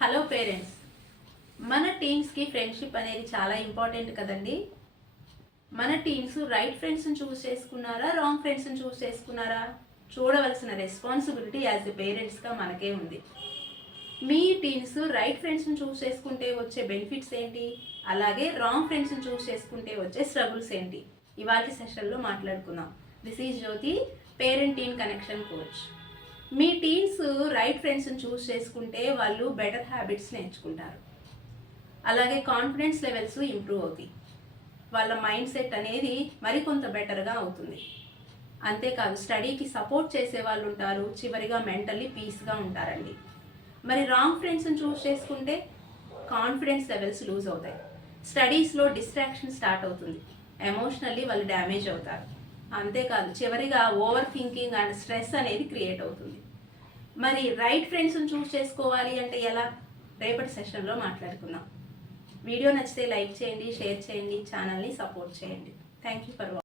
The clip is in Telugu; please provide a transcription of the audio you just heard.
హలో పేరెంట్స్, మన టీన్స్కి ఫ్రెండ్షిప్ అనేది చాలా ఇంపార్టెంట్ కదండి. మన టీన్స్ రైట్ ఫ్రెండ్స్ని చూస్ చేసుకున్నారా, రాంగ్ ఫ్రెండ్స్ని చూస్ చేసుకున్నారా? చూడవలసిన రెస్పాన్సిబిలిటీ యాజ్ ఎ పేరెంట్స్గా మనకే ఉంది. మీ టీన్స్ రైట్ ఫ్రెండ్స్ని చూస్ చేసుకుంటే వచ్చే బెనిఫిట్స్ ఏంటి, అలాగే రాంగ్ ఫ్రెండ్స్ని చూస్ చేసుకుంటే వచ్చే స్ట్రగుల్స్ ఏంటి, ఇవాళ సెషన్లో మాట్లాడుకుందాం. This is Jyothi, parent teen connection coach. మీ టీన్స్ రైట్ ఫ్రెండ్స్ని చూస్ చేసుకుంటే వాళ్ళు బెటర్ హ్యాబిట్స్ నేర్చుకుంటారు, అలాగే కాన్ఫిడెన్స్ లెవెల్స్ ఇంప్రూవ్ అవుతాయి, వాళ్ళ మైండ్ సెట్ అనేది మరికొంత బెటర్గా అవుతుంది. అంతేకాదు స్టడీకి సపోర్ట్ చేసే వాళ్ళు ఉంటారు, చివరిగా మెంటల్లీ పీస్గా ఉంటారండి. మరి రాంగ్ ఫ్రెండ్స్ని చూస్ చేసుకుంటే కాన్ఫిడెన్స్ లెవెల్స్ లూజ్ అవుతాయి, స్టడీస్లో డిస్ట్రాక్షన్ స్టార్ట్ అవుతుంది, ఎమోషనల్లీ వాళ్ళు డ్యామేజ్ అవుతారు. అంతేకాదు చివరిగా ఓవర్ థింకింగ్ అండ్ స్ట్రెస్ అనేది క్రియేట్ అవుతుంది. మరి రైట్ ఫ్రెండ్స్ని చూస్ చేసుకోవాలి అంటే ఎలా, రేపటి సెషన్లో మాట్లాడుకుందాం. వీడియో నచ్చితే లైక్ చేయండి, షేర్ చేయండి, ఛానల్ని సపోర్ట్ చేయండి. Thank you for watching.